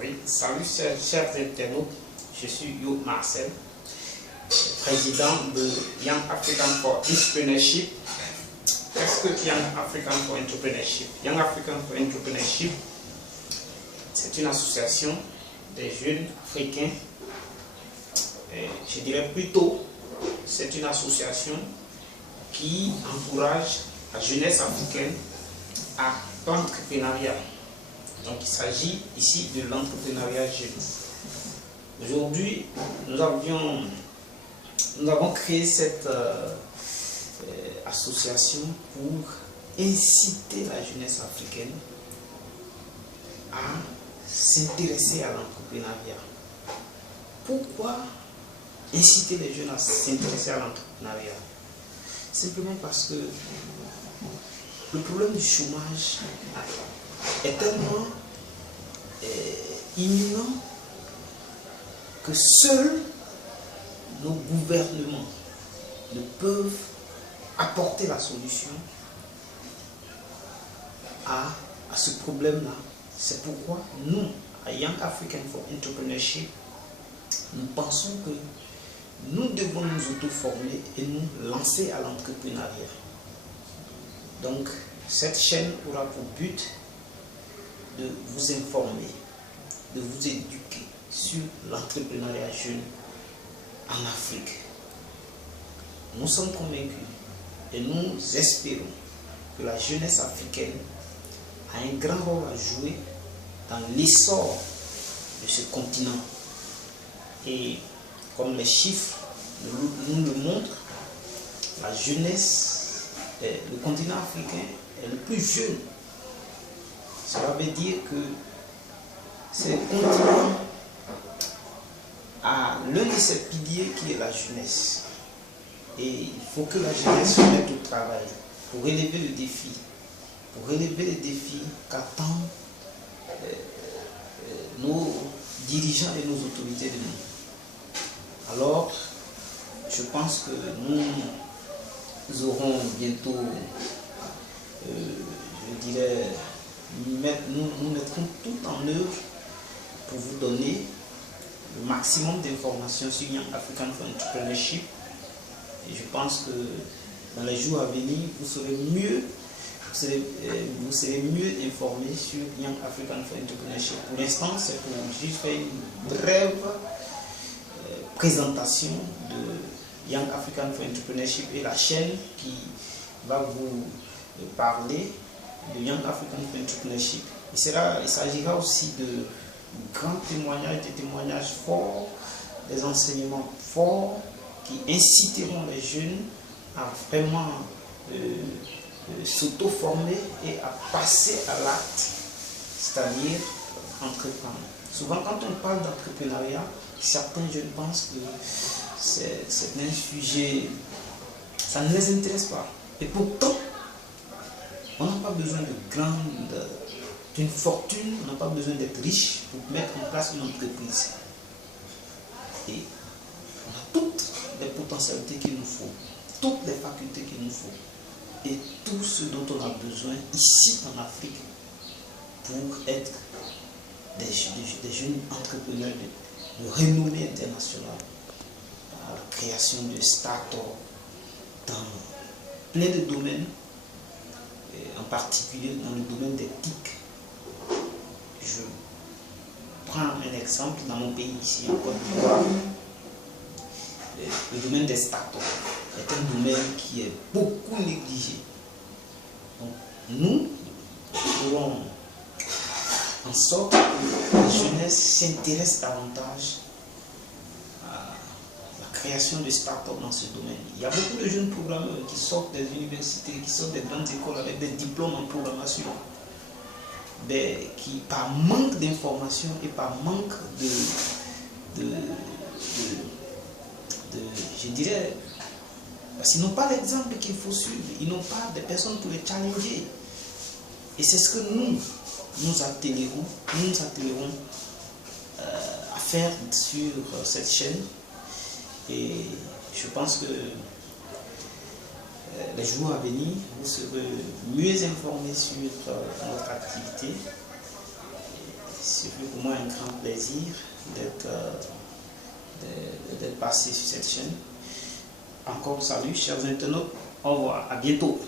Oui, salut chers internautes, je suis Yo Marcel, président de Young African for Entrepreneurship. Qu'est-ce que Young African for Entrepreneurship? Young African for Entrepreneurship, c'est une association des jeunes africains. Je dirais plutôt, c'est une association qui encourage la jeunesse africaine à l'entrepreneuriat. Donc il s'agit ici de l'entrepreneuriat jeune. Aujourd'hui, nous avons créé cette association pour inciter la jeunesse africaine à s'intéresser à l'entrepreneuriat. Pourquoi inciter les jeunes à s'intéresser à l'entrepreneuriat? Simplement parce que le problème du chômage est tellement imminent que seuls nos gouvernements ne peuvent apporter la solution à ce problème-là. C'est pourquoi nous, à Young African for Entrepreneurship, nous pensons que nous devons nous auto-former et nous lancer à l'entrepreneuriat. Donc, cette chaîne aura pour but de vous informer, de vous éduquer sur l'entrepreneuriat jeune en Afrique. Nous sommes convaincus et nous espérons que la jeunesse africaine a un grand rôle à jouer dans l'essor de ce continent. Et comme les chiffres nous le montrent, la jeunesse, le continent africain est le plus jeune. Cela veut dire que ce continent a l'un de ses piliers qui est la jeunesse. Et il faut que la jeunesse se mette au travail pour relever le défi. Pour relever les défis qu'attendent nos dirigeants et nos autorités de nous. Alors, je pense que nous aurons bientôt, je dirais, nous mettrons tout en œuvre pour vous donner le maximum d'informations sur Young African for Entrepreneurship. Et je pense que dans les jours à venir, vous serez mieux informés sur Young African for Entrepreneurship. Pour l'instant, c'est pour juste faire une brève présentation de Young African for Entrepreneurship et la chaîne qui va vous parler de Young African for Entrepreneurship. Il s'agira aussi de grands témoignages, des témoignages forts, des enseignements forts qui inciteront les jeunes à vraiment s'auto-former et à passer à l'acte, c'est-à-dire entreprendre. Souvent, quand on parle d'entrepreneuriat, certains jeunes pensent que c'est un sujet, ça ne les intéresse pas. Et pourtant, on n'a pas besoin d'une fortune, on n'a pas besoin d'être riche pour mettre en place une entreprise. Et on a toutes les potentialités qu'il nous faut, toutes les facultés qu'il nous faut, et tout ce dont on a besoin ici en Afrique pour être des jeunes entrepreneurs de renommée internationale, à la création de start-up dans plein de domaines, en particulier dans le domaine des TIC. Je prends un exemple dans mon pays ici en Côte d'Ivoire. Le domaine des start-up est un domaine qui est beaucoup négligé. Donc, nous ferons en sorte que la jeunesse s'intéresse davantage à la création de start-up dans ce domaine. Il y a beaucoup de jeunes programmeurs qui sortent des universités, qui sortent des grandes écoles avec des diplômes en programmation, qui par manque d'information et par manque je dirais, parce qu'ils n'ont pas l'exemple qu'il faut suivre, ils n'ont pas de personnes pour les challenger. Et c'est ce que nous attellerons à faire sur cette chaîne. Et je pense que les jours à venir, vous serez mieux informés sur notre activité. C'est pour moi un grand plaisir d'être passé sur cette chaîne. Encore salut chers internautes, au revoir, à bientôt.